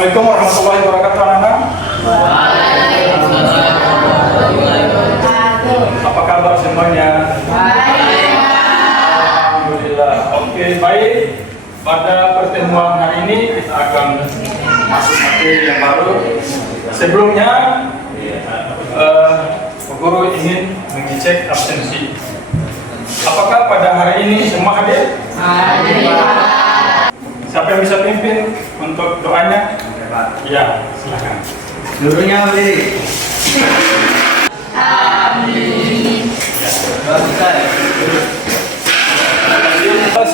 Assalamualaikum warahmatullahi wabarakatuh, anak-anak. Apa kabar semuanya? Alhamdulillah. Oke, baik. Pada pertemuan hari ini kita akan masuk materi yang baru. Sebelumnya, guru ingin mengecek absensi. Apakah pada hari ini semua hadir? Hadir. Siapa yang bisa pimpin untuk doanya? Ya, silakan. Gurunya berdiri. Amin.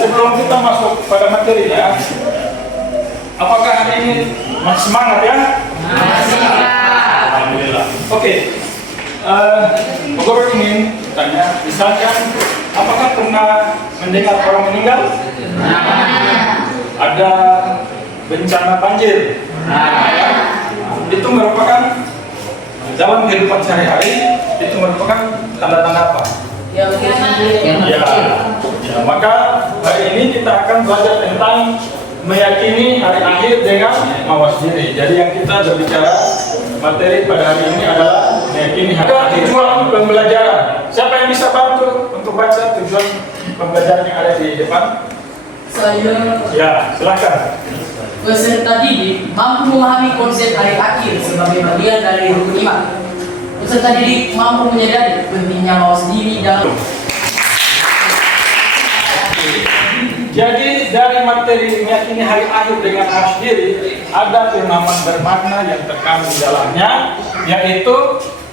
Sebelum kita masuk pada materinya, apakah hari ini masih semangat ya? Masih. Alhamdulillah. Oke. Guru ingin tanya, misalkan, apakah pernah mendengar orang meninggal? Ada bencana banjir. Itu merupakan dalam kehidupan sehari-hari, itu merupakan tanda-tanda apa? Ya, maka hari ini kita akan belajar tentang meyakini hari akhir dengan mawas diri. Jadi yang kita berbicara materi pada hari ini adalah meyakini hari akhir. Tujuan pembelajaran. Siapa yang bisa bantu untuk baca tujuan pembelajaran yang ada di depan? Saya. Ya, silakan. Peserta didik mampu memahami konsep hari akhir sebagai bagian dari rukun iman. Peserta didik mampu menyadari pentingnya mawas diri dalam. Jadi dari materi meyakini hari akhir dengan mawas diri, ada pemahaman bermakna yang terkandung di dalamnya, yaitu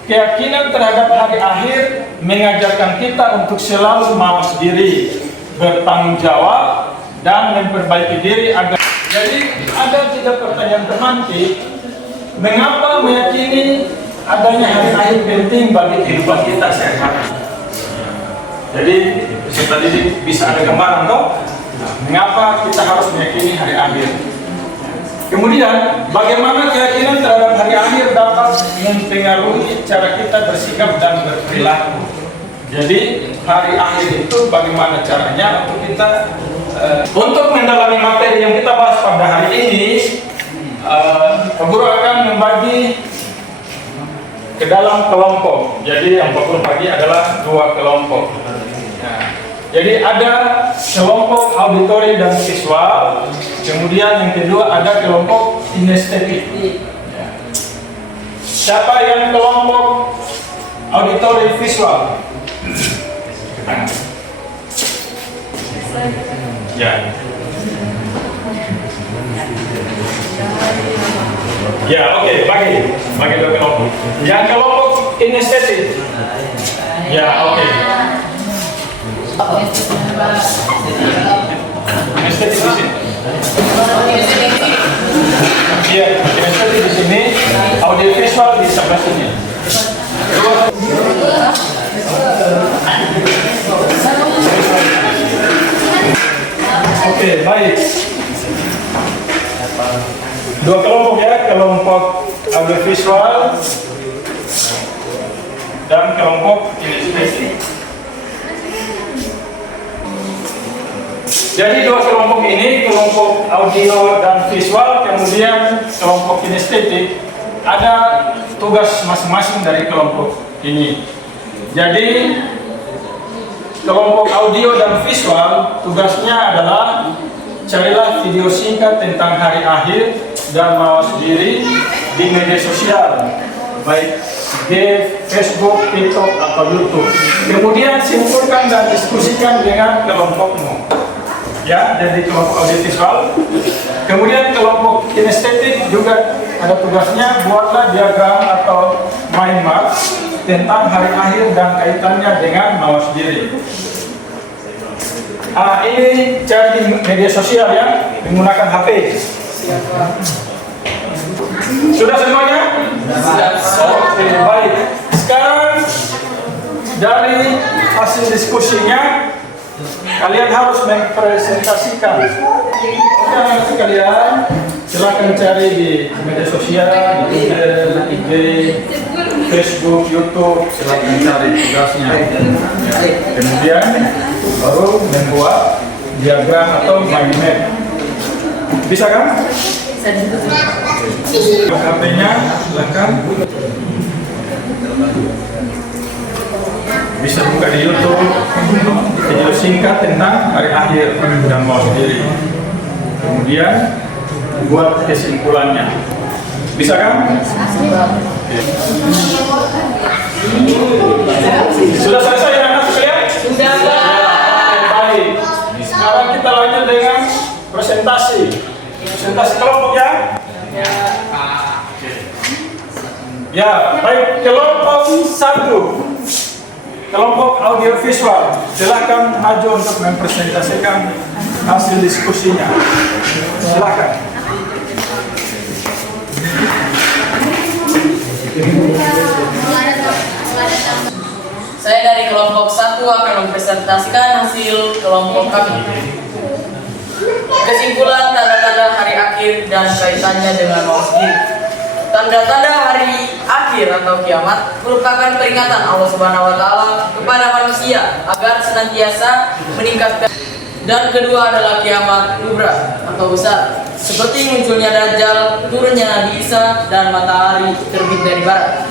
keyakinan terhadap hari akhir mengajarkan kita untuk selalu mawas diri, bertanggung jawab, dan memperbaiki diri agar. Jadi ada 3 pertanyaan pemantik. Mengapa meyakini adanya hari akhir penting bagi kehidupan kita sehari-hari? Jadi peserta didik bisa ada gambaran toh? Mengapa kita harus meyakini hari akhir? Kemudian, bagaimana keyakinan terhadap hari akhir dapat mempengaruhi cara kita bersikap dan berperilaku? Jadi, hari akhir itu bagaimana caranya untuk kita untuk mendalami materi yang kita bahas pada hari ini, guru akan membagi ke dalam kelompok. Jadi yang guru bagi adalah 2 kelompok. Nah, jadi ada kelompok auditori dan visual, kemudian yang kedua ada kelompok kinestetik. Siapa yang kelompok auditori visual? Ya. Ya, oke, bagi 2 kelompok. Yang kelompok kinestetik. Ya, oke. Kinestetik di sini. Iya, kinestetik di sini. Audio visual di sebelah sini. Oke, baik. 2 kelompok ya, kelompok audiovisual dan kelompok kinestetik. Jadi 2 kelompok ini, kelompok audio dan visual, kemudian kelompok kinestetik, ada tugas masing-masing dari kelompok ini. Jadi kelompok audio dan visual tugasnya adalah carilah video singkat tentang hari akhir dan mawas diri di media sosial, baik di Facebook, TikTok, atau YouTube. Kemudian simpulkan dan diskusikan dengan kelompokmu. Ya, jadi kelompok audio visual. Kemudian kelompok kinestetik juga ada tugasnya, buatlah diagram atau mind map tentang hari akhir dan kaitannya dengan mawas diri. Ini cari di media sosial ya, menggunakan HP. Sudah semuanya? Oke, baik. Sekarang dari hasil diskusinya, kalian harus mempresentasikan. Oke, nanti kalian silakan cari di media sosial, di Twitter, IG, Facebook, YouTube, silakan cari tugasnya. Kemudian baru membuat diagram atau mind map. Bisa kan? bisa ditutup. HP-nya, silakan. Bisa buka di YouTube video singkat tentang hari akhir dan mau sendiri. Kemudian buat kesimpulannya. Bisa kan? Oke. Sudah selesai anak sekalian? Sudah, Pak. Oke, baik. Sekarang kita lanjut dengan presentasi. Presentasi kelompok ya? Ya, baik. Kelompok 1. Kelompok audiovisual. Silakan maju untuk mempresentasikan hasil diskusinya. Silakan. Saya dari kelompok 1 akan mempresentasikan hasil kelompok kami. Kesimpulan tanda-tanda hari akhir dan kaitannya dengan mau sendiri. Tanda-tanda hari akhir atau kiamat merupakan peringatan Allah Subhanahu wa taala kepada manusia agar senantiasa meningkatkan. Dan kedua adalah kiamat kubra atau besar, seperti munculnya Dajjal, turunnya Nabi Isa, dan matahari terbit dari barat.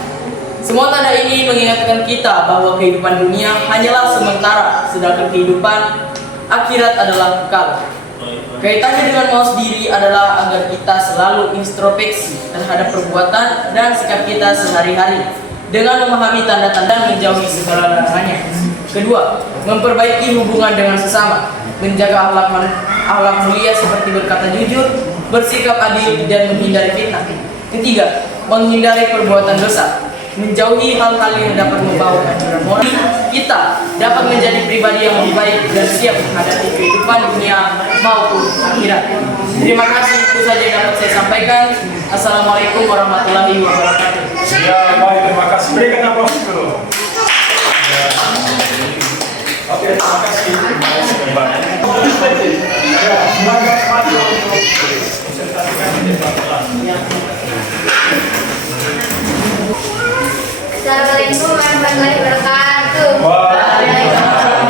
Semua tanda ini mengingatkan kita bahwa kehidupan dunia hanyalah sementara, sedangkan kehidupan akhirat adalah kekal. Kaitannya dengan mau sendiri adalah agar kita selalu introspeksi terhadap perbuatan dan sikap kita sehari-hari dengan memahami tanda-tanda menjauhi segala larangannya. Kedua, memperbaiki hubungan dengan sesama, menjaga akhlak mulia seperti berkata jujur, bersikap adil, dan menghindari fitnah. Ketiga, menghindari perbuatan dosa, menjauhi hal-hal yang dapat membawa kehancuran moral. Kita dapat menjadi pribadi yang lebih baik dan siap menghadapi kehidupan dunia maupun akhirat. Terima kasih, itu saja yang dapat saya sampaikan. Assalamualaikum warahmatullahi wabarakatuh. Ya, baik, terima kasih. Berikan aplaus dulu. Ya. Oke, terima kasih. Ya, silakan maju untuk presentasikan di kelas. Assalamualaikum warahmatullahi wabarakatuh. Waalaikumsalam.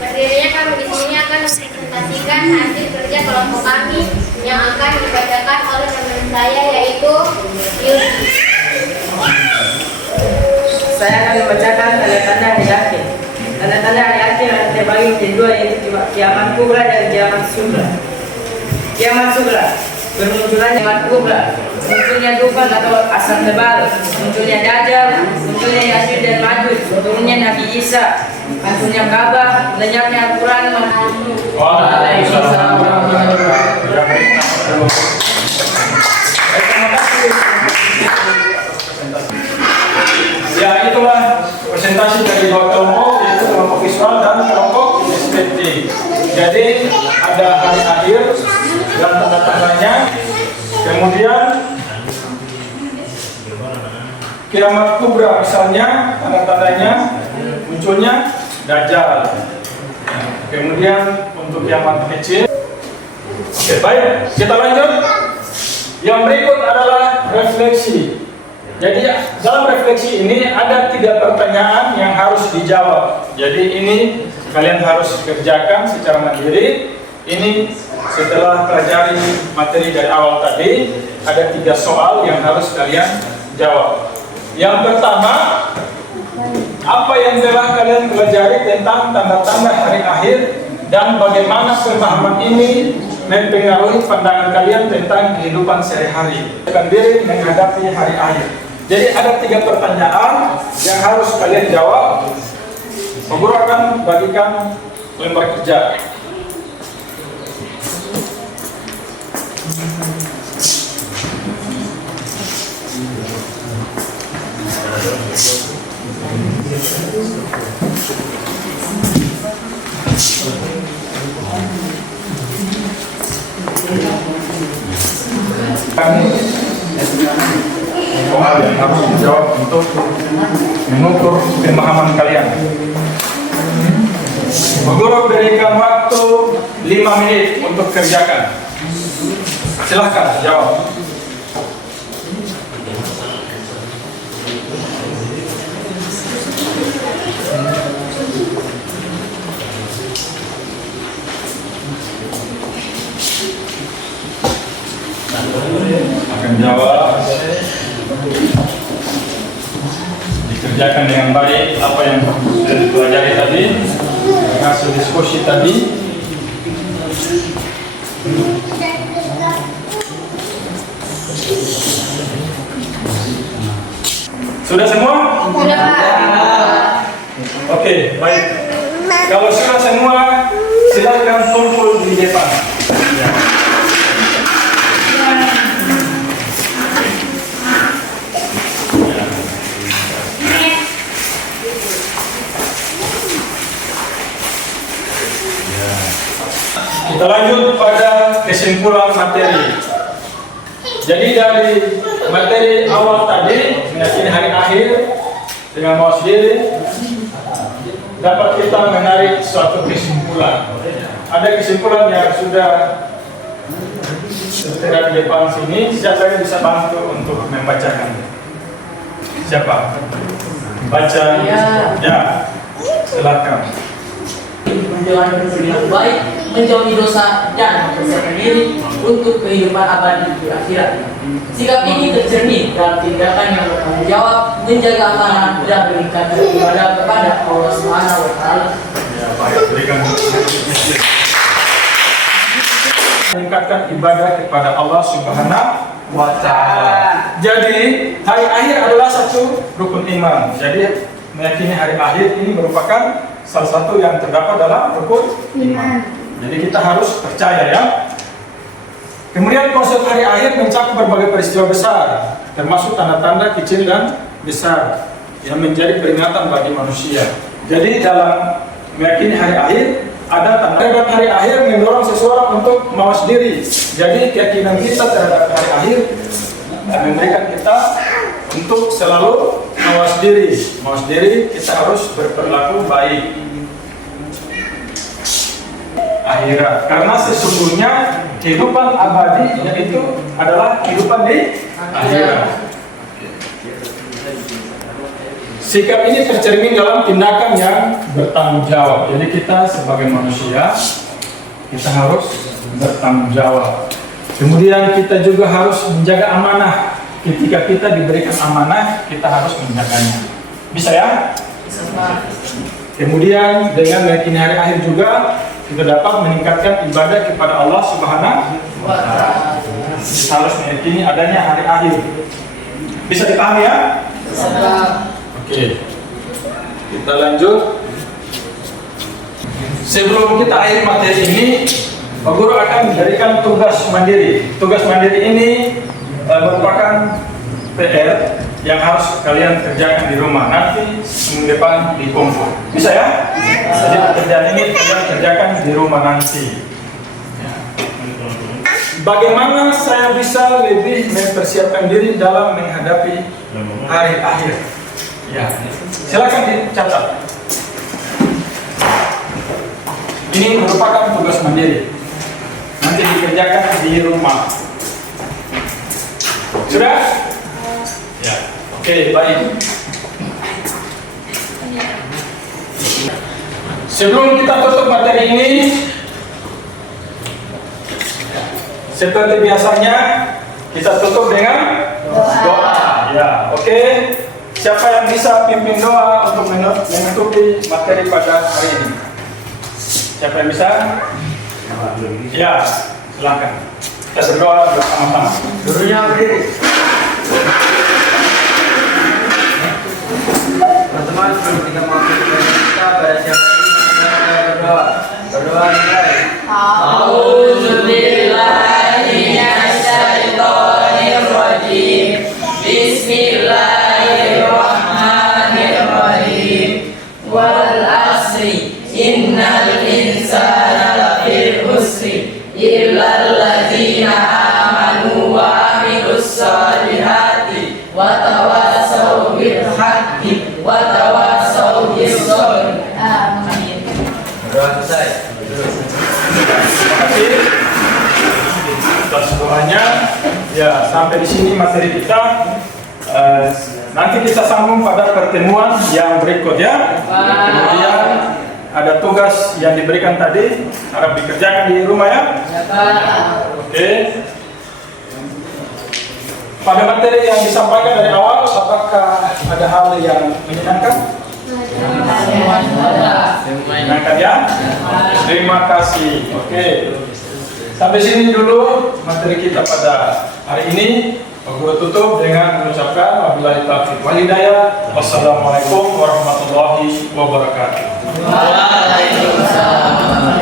Berdirinya kami di sini akan mempresentasikan hasil kerja kelompok kami yang akan dibacakan oleh teman saya yaitu Yudi. Saya akan membacakan tanda-tanda hari akhir. Tanda-tanda hari akhir terbagi menjadi dua, yaitu kiamat kubra dan kiamat sugra. Kiamat sugra, bermunculan kiamat kubra, munculnya tufan atau asap tebal, munculnya Dajjal, munculnya Yasir dan Majud, turunnya Nabi Isa, hancunya Ka'bah, lenyapnya Al-Quran. Waalaikumsalam warahmatullahi wabarakatuh. Terima kasih. Ya, itulah presentasi dari dua kelompok, yaitu kelompok visual dan kelompok SPT. Jadi ada hari akhir dan tanda-tandanya, kemudian kiamat kubra misalnya tanda-tandanya munculnya Dajjal. Kemudian untuk kiamat kecil. Oke, baik, kita lanjut. Yang berikut adalah refleksi. Jadi dalam refleksi ini ada 3 pertanyaan yang harus dijawab. Jadi ini kalian harus kerjakan secara mandiri. Ini setelah pelajari materi dari awal tadi, ada 3 soal yang harus kalian jawab. Yang pertama, apa yang telah kalian pelajari tentang tanda-tanda hari akhir dan bagaimana pemahaman ini mempengaruhi pandangan kalian tentang kehidupan sehari-hari sendiri menghadapi hari akhir. Jadi ada 3 pertanyaan yang harus kalian jawab. Guru akan bagikan lembar kerja. Soal yang harus dijawab untuk mengukur pemahaman kalian. Guru berikan waktu 5 menit untuk kerjakan. Silahkan jawab. kerjakan dengan baik apa yang sudah dipelajari tadi, hasil diskusi tadi. Sudah semua? Sudah, Pak. Oke, baik. Kalau sudah semua, silakan kumpul di depan. Ya. Kita lanjut pada kesimpulan materi. Jadi dari materi awal tadi, meyakini hari akhir dengan mawas diri, dapat kita menarik suatu kesimpulan. Ada kesimpulan yang sudah tertera di depan sini. Siapa yang bisa bantu untuk membacakan? Siapa? Baca. Ya, silakan. Menjalani berperilaku baik, menjauhi dosa dan mempersiapkan diri untuk kehidupan abadi di akhirat. Sikap ini tercermin dalam tindakan yang bertanggung jawab, menjaga amanah dan meningkatkan ibadah kepada Allah Subhanahu wa Ta'ala. Ya, baik. Berikan meningkatkan ibadah kepada Allah Subhanahu wa Ta'ala. Jadi hari akhir adalah satu rukun iman. Jadi meyakini hari akhir ini merupakan salah satu yang terdapat dalam rukun iman. Jadi kita harus percaya ya. Kemudian konsep hari akhir mencakup berbagai peristiwa besar, termasuk tanda-tanda kecil dan besar yang menjadi peringatan bagi manusia. Jadi dalam meyakini hari akhir ada tanda terhadap hari akhir mendorong seseorang untuk mawas diri. Jadi keyakinan kita terhadap hari akhir memberikan kita untuk selalu mawas diri. Mawas diri kita harus berperilaku baik akhirat, karena sesungguhnya kehidupan abadi yaitu adalah kehidupan di akhirat. Sikap ini tercermin dalam tindakan yang bertanggung jawab. Jadi kita sebagai manusia kita harus bertanggung jawab. Kemudian kita juga harus menjaga amanah. Ketika kita diberikan amanah, kita harus menjaganya. Bisa ya? Bisa, Pak. Kemudian dengan meyakini hari akhir juga kita dapat meningkatkan ibadah kepada Allah Subhanahu wa Ta'ala. Kita harus meyakini adanya hari akhir. Bisa dipahami ya? Bisa, Pak. Oke. Kita lanjut. Sebelum kita akhiri materi ini, Pak Guru akan memberikan tugas mandiri. Tugas mandiri ini merupakan PR yang harus kalian kerjakan di rumah. Nanti minggu depan dikumpul. Bisa ya? Jadi pekerjaan ini kalian kerjakan di rumah nanti. Bagaimana saya bisa lebih mempersiapkan diri dalam menghadapi hari akhir? Ya, silakan dicatat. Ini merupakan tugas mandiri. Nanti dikerjakan di rumah. Sudah? Ya. Oke, baik. Sebelum kita tutup materi ini, seperti biasanya kita tutup dengan doa. Ya, oke. Siapa yang bisa pimpin doa untuk menutupi materi pada hari ini? Siapa yang bisa? Ya, silakan. Kita berdoa bersama-sama. Gurunya berdiri. Teman-teman, sebelum kita masuk ke kita pada siang hari ini kita berdoa. Berdoa dimulai. A'udzubillahi minasyaitonirrajim. Bismillahirrahmanirrahim. Wal asri innal insana lafi khusri illal ladzina amanu wa amilus solihati wa tawasaw bil haqqi wa tawasaw bis sabr. Amin. Berdoa selesai. Terima kasih atas doanya. Ya, sampai di sini materi kita. Nanti kita sambung pada pertemuan yang berikutnya. Kemudian ada tugas yang diberikan tadi, harap dikerjakan di rumah ya. Oke. Pada materi yang disampaikan dari awal, apakah Ada hal yang menyenangkan? Menyenangkan ya? Terima kasih. Oke. Sampai sini dulu materi kita pada hari ini. Guru tutup dengan mengucapkan wabillahi taufiq wal hidayah. Wassalamualaikum warahmatullahi wabarakatuh. Waalaikumsalam.